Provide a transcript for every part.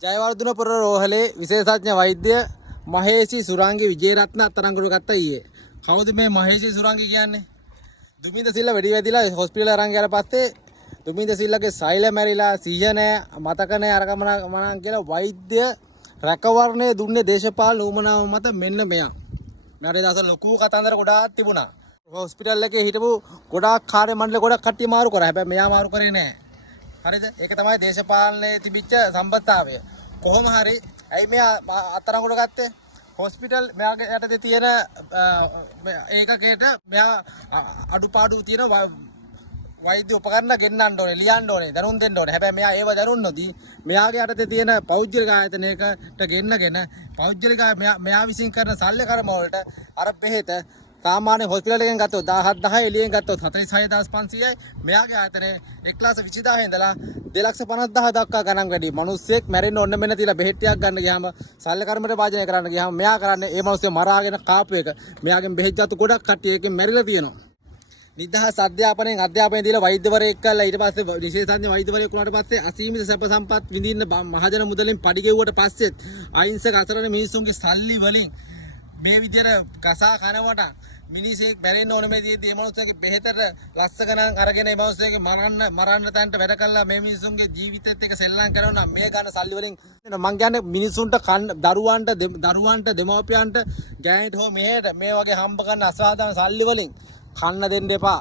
ජයවර්ධනපුර රෝහලේ විශේෂඥ වෛද්‍ය මහේෂි සුරංගි විජේරත්න අත්අඩංගුවට ගත්තා ඊයේ. කවුද මේ මහේෂි සුරංගි කියන්නේ? දුමින්ද සිල්ලා වෙඩි වැදිලා හොස්පිටල් අරන් ගියාට පස්සේ දුමින්ද සිල්ලාගේ සෛල මැරිලා සිහිය නැහැ මතක නැහැ අරක මනන් කියලා වෛද්‍ය රැකවරණය දුන්නේ දේශපාලන උමනාව මත මෙන්න මෙයා. මට දවසක් ලොකු කතන්දර ගොඩාක් තිබුණා. හොස්පිටල් එකේ හිටපු ගොඩාක් කාර්ය මණ්ඩල ගොඩක් කට්ටිය මාරු කරා. හැබැයි මෙයා මාරු කරේ නැහැ. හරිද? ඒක තමයි දේශපාලනයේ තිබිච්ච සම්බන්ධතාවය. කොහොම හරි ඇයි මෙයා අත්අඩංගුවට ගත්තේ? හොස්පිටල් මෙයාගේ යටතේ තියෙන ඒකකයට මෙයා අඩුපාඩු තියෙන වෛද්‍ය උපකරණ ගෙන්නන්න ඕනේ, ලියන්න ඕනේ, දැනුම් දෙන්න ඕනේ. හැබැයි මෙයා ඒව දැනුම් නොදී මෙයාගේ යටතේ තියෙන පෞද්ගලික ආයතනයකට ගෙන්නගෙන පෞද්ගලික මෙයා විසින් කරන සල්ලි කර්ම වලට අර බෙහෙත සාමාන්‍ය හොස්පිටල් එකෙන් ගත්තොත් 1000 එළියෙන් ගත්තොත් 46500යි. මෙයාගේ ආයතනයේ 120000 ඉඳලා 250000 දක්වා ගණන් වැඩි. මිනිස්සෙක් මැරෙන්න ඕන මෙන්න තියලා බෙහෙත් ටිකක් ගන්න ගියාම සල්ලි කර්මයට වාජනය කරන්න ගියාම මෙයා කරන්නේ ඒ මිනිස්සු මරාගෙන කාපු එක. මෙයාගෙන් බෙහෙත් ජාතු ගොඩක් කට්ටිය එකෙන් මැරිලා තියෙනවා. නිදහස් අධ්‍යාපනයෙන් අධ්‍යාපනය දීලා වෛද්‍යවරයෙක් කළා. ඊට පස්සේ විශේෂඥ වෛද්‍යවරයෙක් වුණාට පස්සේ අසීමිත සැප සම්පත් විඳින්න මහජන මුදලින් පඩි ගෙවුවට පස්සෙත් අහිංසක අසරණ මිනිස්සුන්ගේ සල්ලි වලින් මේ විදියට කසා කනවට මිනිසෙක් බැරෙන්න ඕන මේ දිදී මේ මිනිස්සුන්ගේ බෙහෙතට ලස්ස ගණන් අරගෙන මේ මිනිස්සුන්ගේ මරන්න තැනට වැඩ කළා මේ මිනිස්සුන්ගේ ජීවිතෙත් එක සෙල්ලම් කරනවා මේ ගන්න සල්ලි වලින් මං කියන්නේ මිනිස්සුන්ට දරුවන්ට දෙමව්පියන්ට ගෑනිට හෝ මෙහෙට මේ වගේ හම්බ කරන අසාධාරණ සල්ලි වලින් කන්න දෙන්න එපා.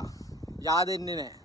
යා දෙන්නේ නැහැ.